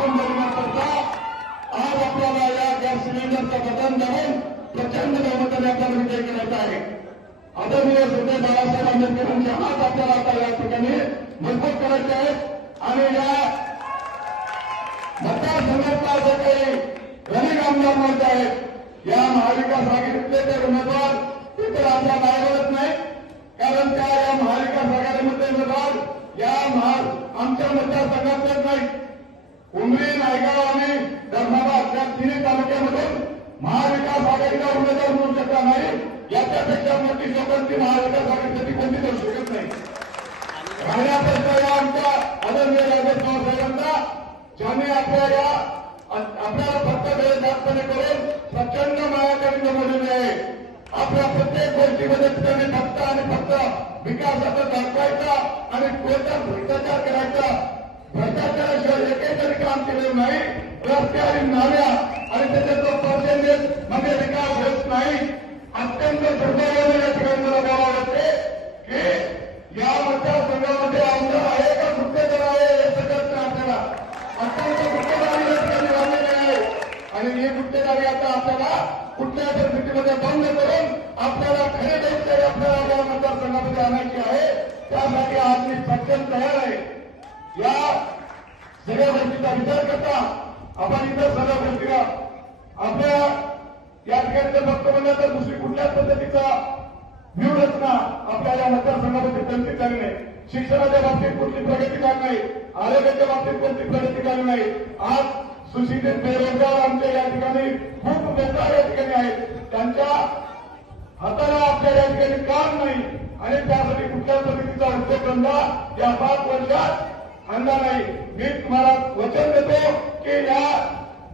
वाचून बघण्याकरता आज आपल्याला या गॅस सिलेंडरचं बटन दाबून प्रचंड बहुमताने आपल्याला विजय करायचा आहे. आदरणीय सरदार बाळासाहेब आंबेडकरांचे हात आपल्याला आता या ठिकाणी मजबूत करायचे आहेत आणि या मतदारसंघातला जो काही रनिंग आमदार म्हणत आहेत या महाविकास आघाडीतले ते उमेदवार ते तर आपला नायवत नाही, कारण त्या या महाविकास आघाडीमध्ये उमेदवार या आमच्या मतदारसंघातलेच नाही. उमरी, नायगाव आणि धर्माबाद या तिन्ही तालुक्यामधून महाविकास आघाडीला उमेदवार मिळू शकला नाही. याच्यापेक्षा मोठी लोकांची महाविकास आघाडीसाठी कोणती करू शकत नाही. राहण्यापेक्षा या आमच्या आदरणीय राजेश साहेबांचा ज्याने आपल्याला फक्त वेळदारपणे करून प्रचंड मायाकारी जमवलेली आहे. आपल्या प्रत्येक गोष्टीमध्ये त्यांनी फक्त आणि फक्त विकासाचा दाखवायचा आणि कोणत्या भ्रष्टाचार करायचा. भ्रष्टाचाराशिवाय एकही तरी काम केलेलं नाही. रस्ते आणि नाल्या आणि त्याचा पर्सेंटेज म्हणजे विकास होत नाही. अत्यंत दुर्दैवाने या ठिकाणी मला बोलावं लागते की या मतदारसंघामध्ये आमदार आहे का गुप्तेदार आहे हे सगळं आपल्याला अत्यंत गुप्तेदारी या ठिकाणी वाढलेली आहे. आणि ही गुप्तेदारी आता आपल्याला कुठल्या परिस्थितीमध्ये बंद करून आपल्याला खरे देश आपल्याला या मतदारसंघामध्ये आणायची आहे. त्यासाठी आज मी सक्षम तयार आहे. या सगळ्या गोष्टीचा विचार करता आपण इतर सगळ्या गोष्टीला आपल्या या ठिकाणी जर बघतो म्हणलं तर दुसरी कुठल्याच पद्धतीचा व्ह्यू रचना आपल्या या मतदारसंघामध्ये त्यांची झाली नाही. शिक्षणाच्या बाबतीत कुठली प्रगती झाली नाही. आरोग्याच्या बाबतीत कोणती प्रगती झाली नाही. आज सुशिक्षित बेरोजगार आमच्या या ठिकाणी खूप बेकार या ठिकाणी आहेत. त्यांच्या हाताला आपल्या या ठिकाणी काम नाही आणि त्यासाठी कुठल्या पद्धतीचा उद्योगधंदा या 5 वर्षात आणला नाही. मी तुम्हाला वचन देतो की या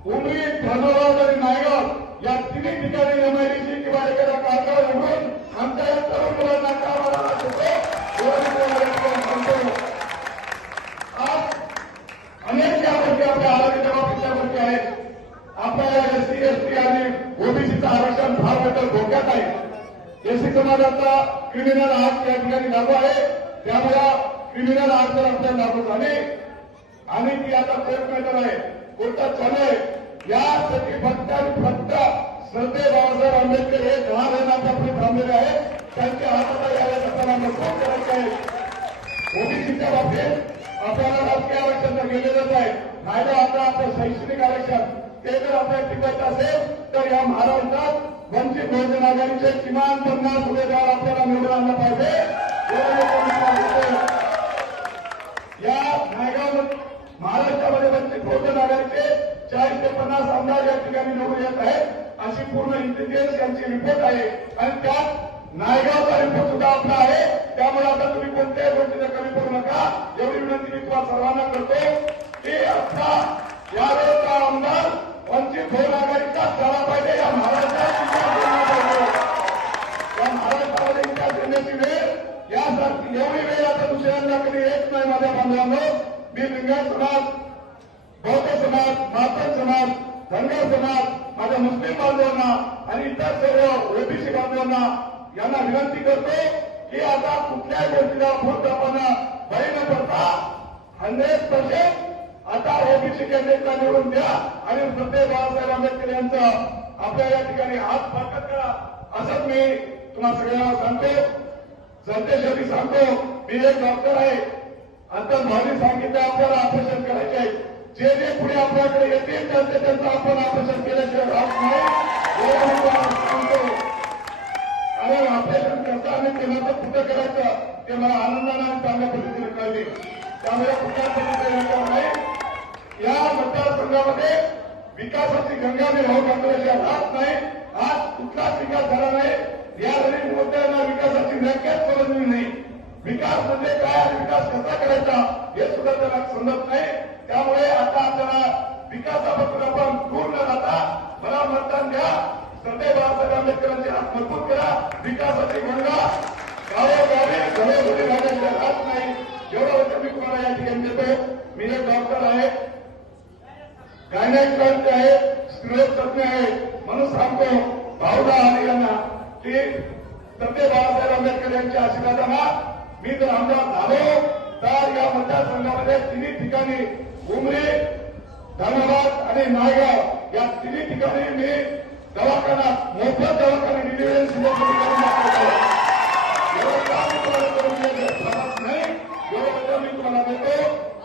उमरी, धर्माबाद आणि नायगाव या तिन्ही ठिकाणी एमआयडीसी किंवा एखादा कारखाना उघडून आमच्या या तरुण मुलांना कामाला आज अनेक या गोष्टी आपल्या आरोग्याच्या बाबतीतल्या गोष्टी आहेत. आपल्याला एससी, एसटी आणि ओबीसीचं आरक्षण फार मोठं धोक्यात आहे. एससी समाजाचा क्रिमिनल आर्ट या ठिकाणी लागू आहे. त्यामुळे क्रिमिनल आर्ट जर आपल्याला लागू झाली आणि ती आता कोर्ट मॅटर आहे, कोर्टात चालू आहे. यासाठी फक्त आणि फक्त सरदार बाळासाहेब आंबेडकर हे 10 जण आपल्यापुढे थांबलेले आहेत. त्यांच्या हाताला यावेळेस आपल्याला मजबूत करायचे आहे. ओबीसीच्या बाबतीत आपल्याला राजकीय आरक्षण गेलेलंच आहे. फायदा आता आपलं शैक्षणिक आरक्षण ते जर आपल्याला टिकायचं असेल तर या महाराष्ट्रात वंचित बहुजन आघाडीचे किमान 50 उमेदवार आपल्याला निवडून आणलं पाहिजे. या नायगाव महाराष्ट्रामध्ये वंचित बहुजन आघाडीचे 40 ते 50 आमदार या ठिकाणी निवडून येत आहेत. अशी पूर्ण इंटेलिजन्स यांची रिपोर्ट आहे आणि त्यात नायगावचा रिपोर्ट सुद्धा आपला आहे. त्यामुळे आता तुम्ही कोणत्याही गोष्टीचा कमी करू नका. एवढी विनंती मी तुम्हाला सर्वांना करतो की आता यावेळेचा आमदार वंचित बहुजन आघाडीचाच झाला पाहिजे. या महाराष्ट्रात या महाराष्ट्रामध्ये विकास देण्याची वेळ यासारखी एवढी वेळ आता दुसऱ्यांना कधी येत नाही. माझ्या बांधवांनो, मी लिंगायत समाज, बौद्ध समाज, मातंग समाज, धनगर समाज, माझ्या मुस्लिम बांधवांना आणि इतर सर्व ओबीसी बांधवांना यांना विनंती करतो की आता कुठल्याही गोष्टीला भूतदापांना बळी न पडता 100% आता ओबीसी कॅन्डिडेटला निवडून द्या आणि सरदार बाळासाहेब आंबेडकर यांचं आपल्या या ठिकाणी हात बळकट करा. असंच मी तुम्हाला सगळ्यांना सांगतो. जनतेसाठी सांगतो, मी एक डॉक्टर आहे. अंतर्भावी सांगितलं आपल्याला ऑपरेशन करायचे आहे. जे जे पुढे आपल्याकडे येतील त्यांचं आपण ऑपरेशन केल्याशिवाय राहत नाही. आणि ऑपरेशन करताना ते मात्र कुठं करायचं ते मला आनंदाने आणि चांगल्या पद्धतीने कळले. त्यामुळे कुठल्या पद्धतीने नाही. या मतदारसंघामध्ये विकासाची गंगा मी भाऊ टाकल्याशिवाय राहत नाही. आज कुठलाच विकास झाला नाही. या गरीब मुद्द्यांना विकासाची व्याख्याच समजली नाही. विकास म्हणजे काय आणि विकास कसा करायचा हे सुद्धा त्याला समजत नाही. त्यामुळे आता आपल्याला विकासापासून आपण दूर न जाता मला मतदान द्या. सरदार बाळासाहेब आंबेडकरांचे हात मजबूत करा. विकासाची गंगा गावोगावी घरोघरी घालायला राहत नाही. एवढं वचन मी तुम्हाला या ठिकाणी देतो. मी एक डॉक्टर आहे, गायनेकॉलॉजिस्ट आहे, स्त्रीरोग तज्ञ आहे. म्हणून सांगतो भाऊला आणि यांना की सरदार बाळासाहेब आंबेडकर यांच्या आशीर्वादाने मी जर आमदार झालो तर या मतदारसंघामध्ये तिन्ही ठिकाणी उमरी, धर्माबाद आणि नायगाव या तिन्ही ठिकाणी मी दवाखाना मोफत दवाखाना डिलिव्हरी सिलेंडर एवढं काम तुम्हाला करून सांगत नाही. एवढं मी तुम्हाला देतो.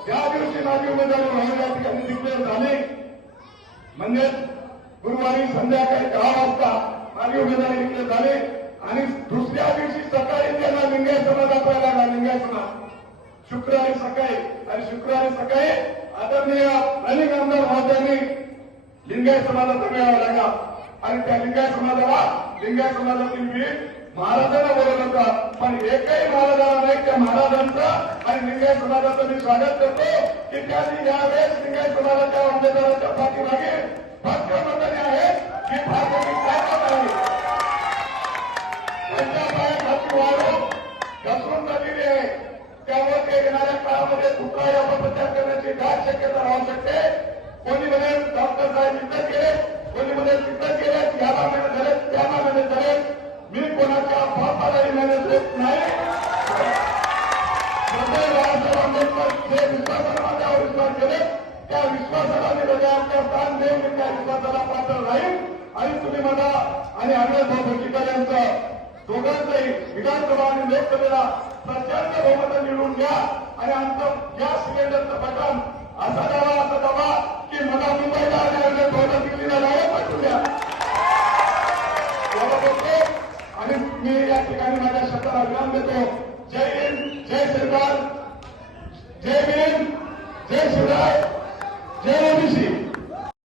ज्या दिवशी माझी उमेदवारी म्हणून या ठिकाणी डिक्लेअर झाली म्हणजे गुरुवारी संध्याकाळी 10 वाजता माझी उमेदवारी डिक्लेअर झाली आणि दुसऱ्या दिवशी सकाळी त्यांना लिंगायत समाज आपल्याला लागला. लिंगायत समाज शुक्रवारी सकाळी आणि शुक्रवारी सकाळी आदरणीय रनिंग आमदार महोदयांनी लिंगायत समाजाचा मेळावा लागला आणि त्या लिंगायत समाजातील भीड महाराजांना बोलत होता. पण एकही महाराजाला नाही. त्या महाराजांचं आणि लिंगायत समाजाचं मी स्वागत करतो की त्यांनी यावेळेस लिंगायत समाजाच्या उमेदवाराच्या पाठीमागे भक्कम मताने आहेत की फार मोठी ताकद आहे. त्यांच्या पायात हाती वाढून घसरून झालेली आहे. त्यामुळे ते येणाऱ्या काळामध्ये कुठलाही अपप्रचार करण्याची दाट शक्यता राहू शकते. कोणी म्हणे डॉक्टर साहेब इथं गेले, कोणी म्हणे तिथं गेले, याला मेहनत झाले, त्याला मेहनत झाले. मी कोणाच्या बापालाही मेहनत देत नाही. बाळासाहेब आंबेडकर जे विश्वासाने माझ्यावर विश्वास केले त्या विश्वासाला मी हृदयाच्या स्थान देऊन मी त्या विश्वासाला पात्र राहील. आणि तुम्ही मला आणि अनिल भोजीकर यांचं दोघांचंही विधानसभा आणि लोकसभेला प्रचंड बहुमत निवडून घ्या आणि आमचं गॅस सिलेंडरचं बटन असं दाबा की मला मुंबईला आणि बहुमत दिल्लीला डायरेक्ट पाठवून द्या. आणि मी या ठिकाणी माझ्या शब्दाला विराम देतो. जय हिंद, जय श्रीराम, जय भीम, जय शिवराय, जय ओबीसी.